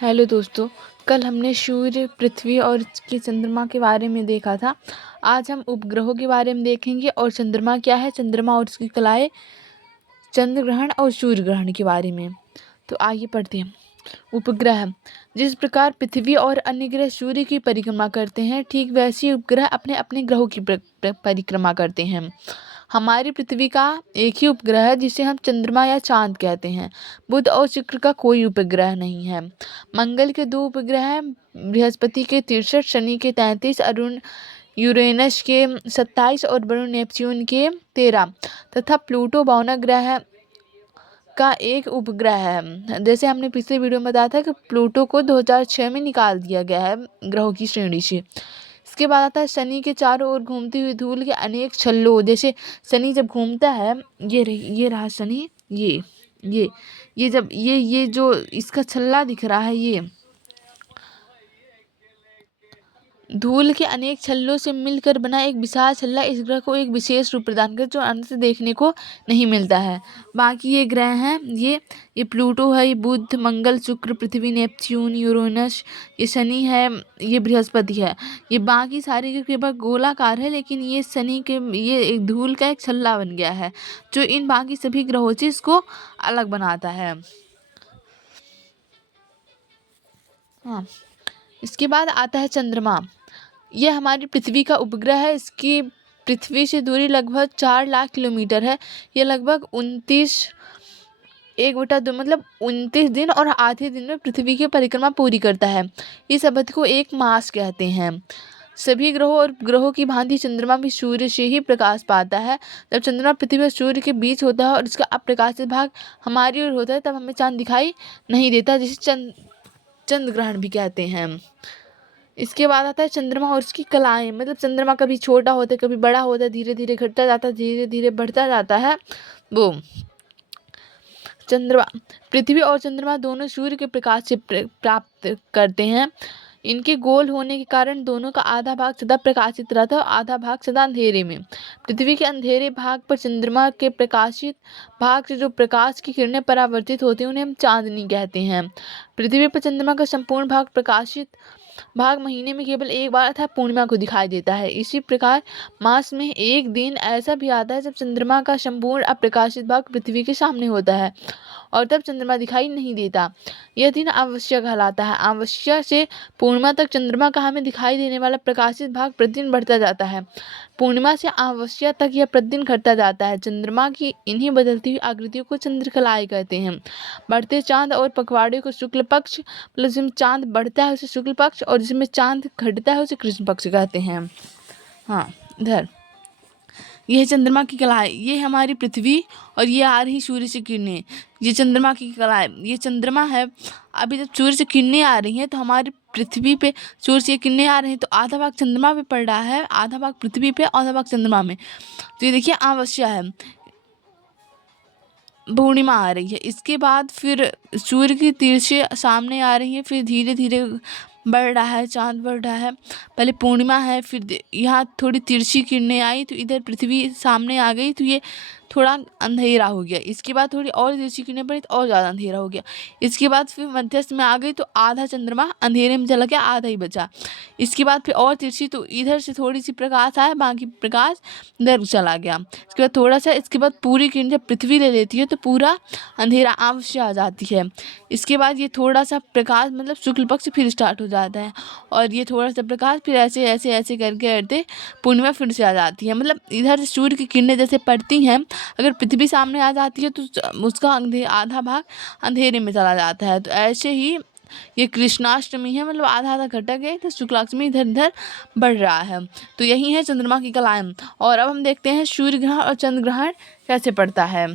Hello दोस्तों, कल हमने सूर्य, पृथ्वी और इसके चंद्रमा के बारे में देखा था। आज हम उपग्रहों के बारे में देखेंगे और चंद्रमा क्या है, चंद्रमा और उसकी कलाएं, चंद्र ग्रहण और सूर्य ग्रहण के बारे में। तो आइए पढ़ते हैं। उपग्रह। जिस प्रकार पृथ्वी और अन्य ग्रह सूर्य की परिक्रमा करते हैं, ठीक वैसे ही उपग्रह अपने अपने ग्रहों की परिक्रमा करते हैं। हमारी पृथ्वी का एक ही उपग्रह है जिसे हम चंद्रमा या चांद कहते हैं। बुध और शुक्र का कोई उपग्रह नहीं है। मंगल के 2 उपग्रह हैं, बृहस्पति के 63, शनि के 33, अरुण यूरेनस के 27 और वरुण नेपच्यून के 13 तथा प्लूटो 52 ग्रह का एक उपग्रह है। जैसे हमने पिछले वीडियो में बताया था कि प्लूटो को 2006 में निकाल दिया गया है ग्रहों की श्रेणी से। इसके बाद आता है शनि के चारों ओर घूमती हुई धूल के अनेक छल्लों। जैसे शनि जब घूमता है, ये रहा शनि, ये जब ये जो इसका छल्ला दिख रहा है, ये धूल के अनेक छल्लों से मिलकर बना एक विशाल छल्ला इस ग्रह को एक विशेष रूप प्रदान कर जो अन्य से देखने को नहीं मिलता है। बाकी ये ग्रह हैं, ये प्लूटो है, ये बुध, मंगल, शुक्र, पृथ्वी, नेपच्यून, यूरेनस, ये शनि है, ये बृहस्पति है। ये बाकी सारे ग्रह केवल गोलाकार है, लेकिन ये शनि के ये एक धूल का एक छल्ला बन गया है जो इन बाकी सभी ग्रहों से इसको अलग बनाता है। हाँ, इसके बाद आता है चंद्रमा। यह हमारी पृथ्वी का उपग्रह है। इसकी पृथ्वी से दूरी लगभग 4 लाख किलोमीटर है। यह लगभग 1/2 मतलब 29 दिन और आधे दिन में पृथ्वी की परिक्रमा पूरी करता है। इस अवधि को एक मास कहते हैं। सभी ग्रहों और ग्रहों की भांति चंद्रमा भी सूर्य से ही प्रकाश पाता है। जब चंद्रमा पृथ्वी और सूर्य के बीच होता है और इसका अप्रकाशित भाग हमारी ओर होता है, तब हमें चांद दिखाई नहीं देता, जिसे चंद्र ग्रहण भी कहते हैं। इसके बाद आता है चंद्रमा और उसकी कलाएं। मतलब चंद्रमा कभी छोटा होता है, कभी बड़ा होता है, धीरे धीरे घटता जाता है, धीरे धीरे बढ़ता जाता है। वो चंद्रमा, पृथ्वी और चंद्रमा दोनों सूर्य के प्रकाश से प्राप्त करते हैं। इनके गोल होने के कारण दोनों का आधा भाग सदा प्रकाशित रहता है और आधा भाग सदा अंधेरे में। पृथ्वी के अंधेरे भाग पर चंद्रमा के प्रकाशित भाग से जो प्रकाश की किरणें परावर्तित होती हैं, उन्हें हम चांदनी कहते हैं। पृथ्वी पर चंद्रमा का संपूर्ण भाग प्रकाशित भाग महीने में केवल एक बार अर्थात पूर्णिमा को दिखाई देता है। इसी प्रकार मास में एक दिन ऐसा भी आता है जब चंद्रमा का संपूर्ण अप्रकाशित भाग पृथ्वी के सामने होता है और तब चंद्रमा दिखाई नहीं देता। यह दिन अमावस्या कहलाता है। अमावस्या से पूर्णिमा तक चंद्रमा का हमें दिखाई देने वाला प्रकाशित भाग प्रतिदिन बढ़ता जाता है। पूर्णिमा से अमावस्या तक यह प्रतिदिन घटता जाता है। चंद्रमा की इन्हीं बदलती हुई आकृतियों को चंद्रकलाएं कहते हैं। बढ़ते चांद और पखवाड़े को शुक्ल पक्ष, मतलब जिसमें चांद बढ़ता है उसे शुक्ल पक्ष और जिसमें चांद घटता है उसे कृष्ण पक्ष कहते हैं। हाँ, इधर यह है चंद्रमा की कला है। ये हमारी पृथ्वी और ये आ रही सूर्य से किरणें, ये चंद्रमा की कला है। ये चंद्रमा है। अभी जब सूर्य से किरणें आ रही हैं तो हमारी पृथ्वी पे सूर्य से किरणें आ रही हैं, तो आधा भाग चंद्रमा पे पड़ रहा है, आधा भाग पृथ्वी पे, आधा भाग चंद्रमा में। तो ये देखिए अमावस्या है, पूर्णिमा आ रही है। इसके बाद फिर सूर्य की तिरछे सामने आ रही है, फिर धीरे धीरे बढ़ रहा है, चांद बढ़ रहा है। पहले पूर्णिमा है, फिर यहाँ थोड़ी तिरछी किरणें आई तो इधर पृथ्वी सामने आ गई, तो ये थोड़ा अंधेरा हो गया। इसके बाद थोड़ी और तिरछी किरणें पड़ी तो और ज़्यादा अंधेरा हो गया। इसके बाद फिर मध्यस्थ में आ गई तो आधा चंद्रमा अंधेरे में चला गया, आधा ही बचा। इसके बाद फिर और तिरछी, तो इधर से थोड़ी सी प्रकाश आया, बाकी प्रकाश इधर चला गया। इसके बाद थोड़ा सा, इसके बाद पूरी किरण जब पृथ्वी ले लेती है तो पूरा अंधेरा अमावस्या आ जाती है। इसके बाद ये थोड़ा सा प्रकाश मतलब शुक्ल पक्ष फिर स्टार्ट हो जाता है और ये थोड़ा सा प्रकाश फिर ऐसे ऐसे ऐसे करके करते पूर्णिमा फिर से आ जाती है। मतलब इधर से सूर्य की किरणें जैसे पड़ती हैं, अगर पृथ्वी सामने आ जाती है तो उसका आधा भाग अंधेरे में चला जाता है। तो ऐसे ही ये कृष्णाष्टमी है, मतलब आधा आधा घटक है, तो शुक्लाष्टमी इधर इधर बढ़ रहा है। तो यही है चंद्रमा की कलाएं। और अब हम देखते हैं सूर्य ग्रहण और चंद्र ग्रहण कैसे पड़ता है।